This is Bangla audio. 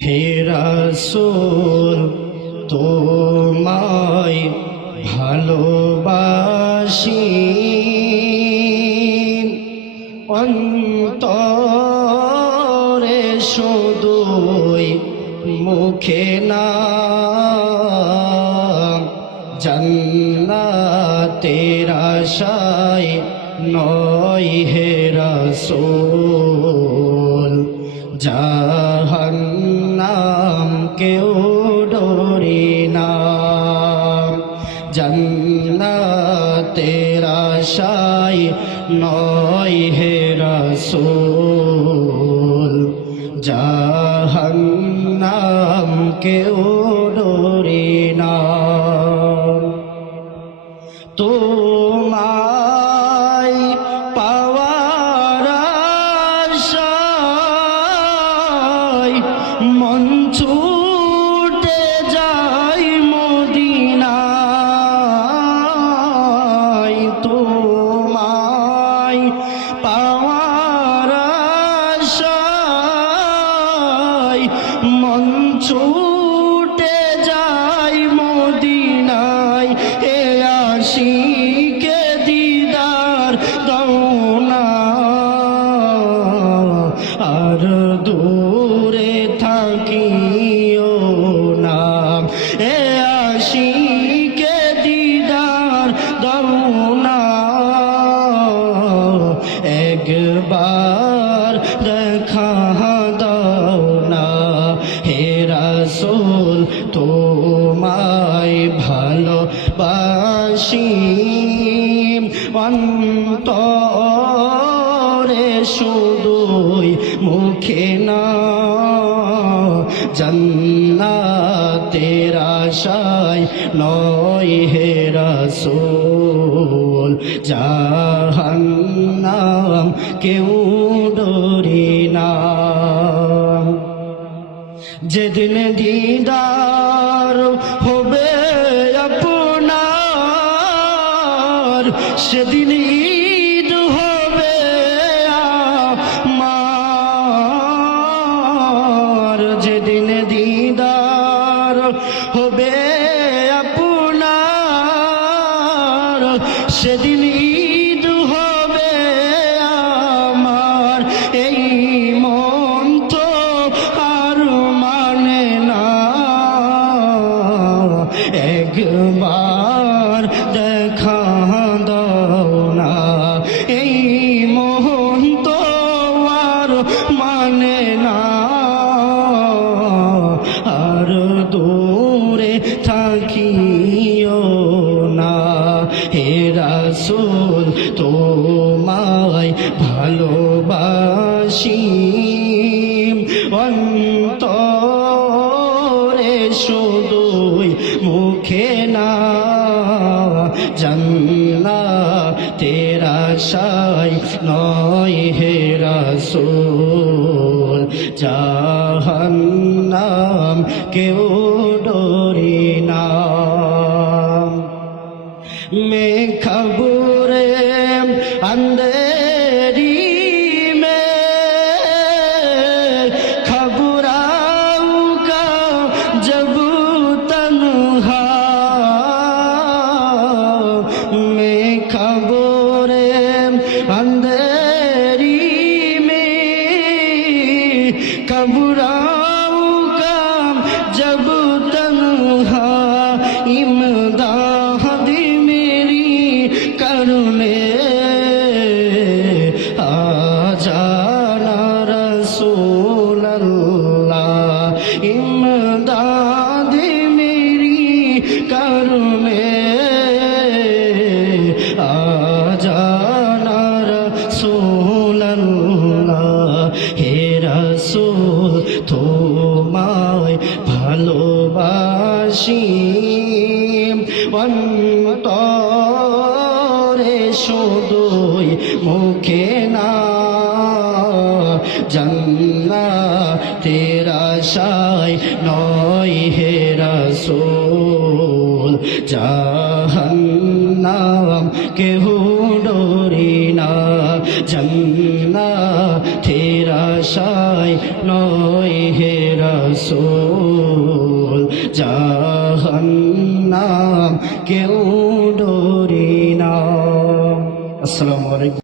হে রাসূল তোমায় ভালোবাসি অন্তরে শুধুই মুখে না জান্নাতের আশায় নয় হে রাসূল জাহান্নাম কেউ ডরি না জান্নাতের আশায় নয় হে রাসূল জাহান্নাম কেউ ডরি না তোমায় পাওয়ার আশায় মন ছুটে যায় মদিনায় তোমায় পাওয়ার আশায় মন ছুটে যায় মদিনায় এ আশিকে দিদার দাও না আর দূরে থাকিও না এ আশিকে দিদার দাও না একবার দেখা দাও না হে রাসূল তোমায় ভালোবাসি অন্তরে শুধুই মুখে না জান্নাতের আশায় নয় হে রাসূল জাহান্নাম কেউ ডরি না যেদিন দিদার হবে আপনার সেদিন ঈদ হবে আমার যেদিন দিদার হবে আপনার সেদিন ঈদ হবে আমার এই মন তো আর মানে না একবার দেখা দাও না এই মোহন তো আর মানে না আর দূরে থাকিও না হে রাসূল তোমায় ভালোবাসি অন্তরে শুধুই মুখে না জান্নাতের আশায় নয় হে রাসূল জাহান্নাম কেউ ডরি না मैं खबरे अंधेरी में खबराऊंगा जब तन्हा मैं खबरे अंधेरी में खबराऊंगा जब तन्हा इमदाद करने आ जाना रसूल अल्लाह इमदाद मेरी करने आ जाना रसूल अल्लाह हे रसूल তোমায় ভালোবাসি অন্তরে শুধুই মুখে না জান্নাতের আশায় নয় হে রাসূল জাহান্নাম কেউ ডরি না জান্নাতের আশায় নয় হে রাসূল জাহান্নাম কেউ ডরে না। আসসালামু আলাইকুম।